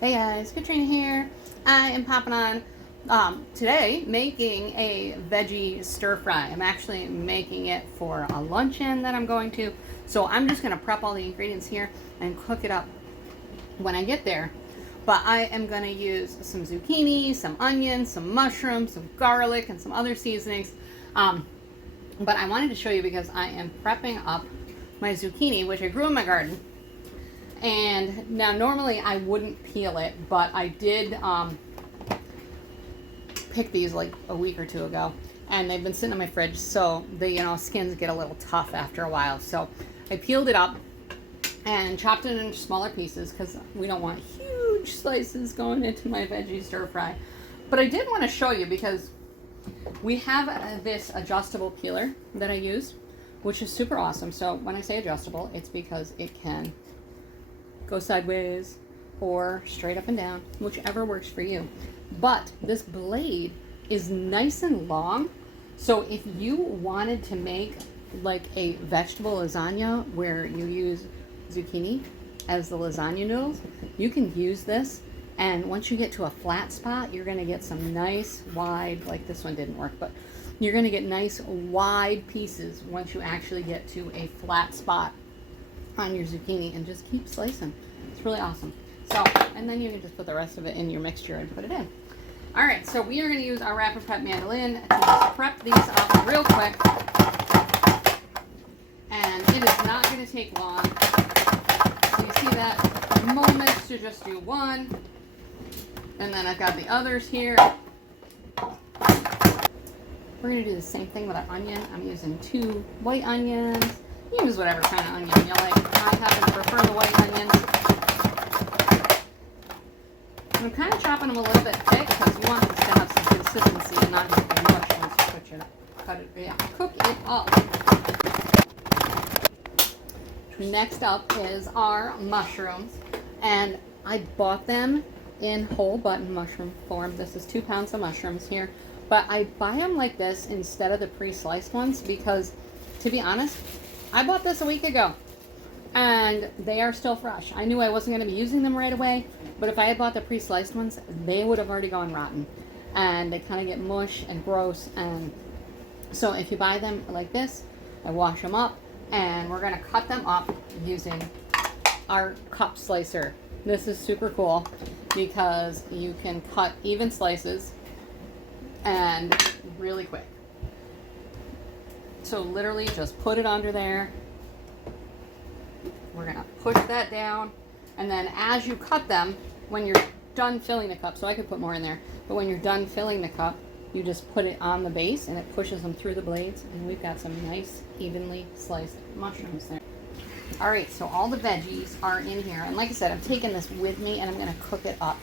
Hey guys, Katrina here. I am popping on today making a veggie stir-fry. I'm actually making it for a luncheon that I'm going to. So I'm just going to prep all the ingredients here and cook it up when I get there. But I am going to use some zucchini, some onions, some mushrooms, some garlic, and some other seasonings. But I wanted to show you because I am prepping up my zucchini, which I grew in my garden. And now normally I wouldn't peel it, but I did pick these like a week or two ago, and they've been sitting in my fridge, so the skins get a little tough after a while. So I peeled it up and chopped it into smaller pieces because we don't want huge slices going into my veggie stir fry. But I did want to show you because we have this adjustable peeler that I use, which is super awesome. So when I say adjustable, it's because it can go sideways or straight up and down, whichever works for you. But this blade is nice and long, so if you wanted to make like a vegetable lasagna where you use zucchini as the lasagna noodles, you can use this, and once you get to a flat spot, you're going to get some nice wide, like this one didn't work, but you're going to get nice wide pieces once you actually get to a flat spot on your zucchini, and just keep slicing. It's really awesome. So, and then you can just put the rest of it in your mixture and put it in. All right, so we are going to use our Rapid Prep mandolin to just prep these up real quick. And it is not going to take long. So you see that moment to just do one. And then I've got the others here. We're going to do the same thing with our onion. I'm using 2 white onions. You use whatever kind of onion you like. I happen to prefer the white onions. I'm kind of chopping them a little bit thick because you want this to have some consistency and not just be mush once you cook it up. Next up is our mushrooms, and I bought them in whole button mushroom form. This is 2 pounds of mushrooms here, but I buy them like this instead of the pre-sliced ones because, to be honest, I bought this a week ago and they are still fresh. I knew I wasn't going to be using them right away, but if I had bought the pre-sliced ones, they would have already gone rotten, and they kind of get mush and gross. And so if you buy them like this, I wash them up, and we're going to cut them up using our cup slicer. This is super cool because you can cut even slices and really quick. So literally just put it under there. We're gonna push that down, and then as you cut them, when you're done filling the cup, so I could put more in there, but when you're done filling the cup, you just put it on the base and it pushes them through the blades, and we've got some nice evenly sliced mushrooms there. All right, so all the veggies are in here, and like I said, I'm taking this with me and I'm gonna cook it up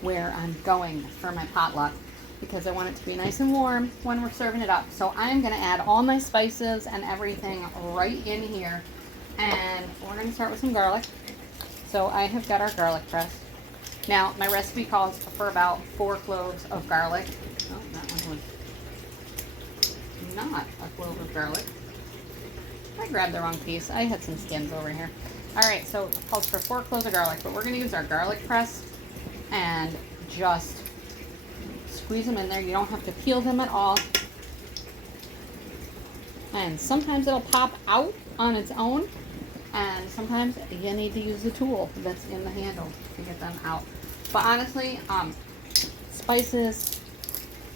where I'm going for my potluck, because I want it to be nice and warm when we're serving it up. So I'm going to add all my spices and everything right in here. And we're going to start with some garlic. So I have got our garlic press. Now, my recipe calls for about 4 cloves of garlic. Oh, that one was not a clove of garlic. I grabbed the wrong piece. I had some skins over here. All right, so it calls for 4 cloves of garlic, but we're going to use our garlic press and just squeeze them in there. You don't have to peel them at all. And sometimes it'll pop out on its own, and sometimes you need to use the tool that's in the handle to get them out. But honestly, spices,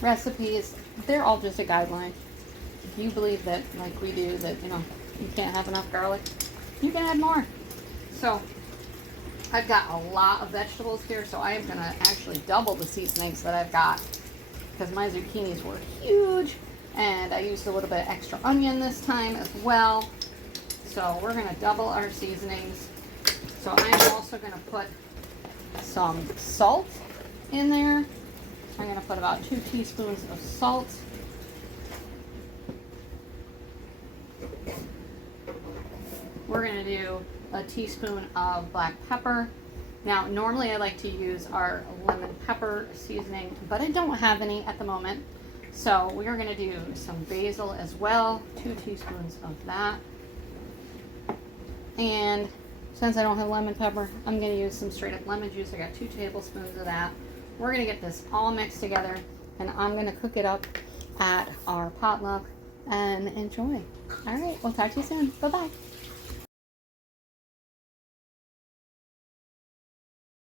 recipes, they're all just a guideline. If you believe that, like we do, that you can't have enough garlic, you can add more. So I've got a lot of vegetables here, so I am going to actually double the seasonings that I've got because my zucchinis were huge, and I used a little bit extra onion this time as well. So we're going to double our seasonings. So I'm also going to put some salt in there. I'm going to put about 2 teaspoons of salt. We're going to do a teaspoon of black pepper. Now, normally I like to use our lemon pepper seasoning, but I don't have any at the moment. So we are going to do some basil as well, 2 teaspoons of that. And since I don't have lemon pepper, I'm going to use some straight up lemon juice. I got 2 tablespoons of that. We're going to get this all mixed together, and I'm going to cook it up at our potluck and enjoy. All right, we'll talk to you soon. Bye-bye.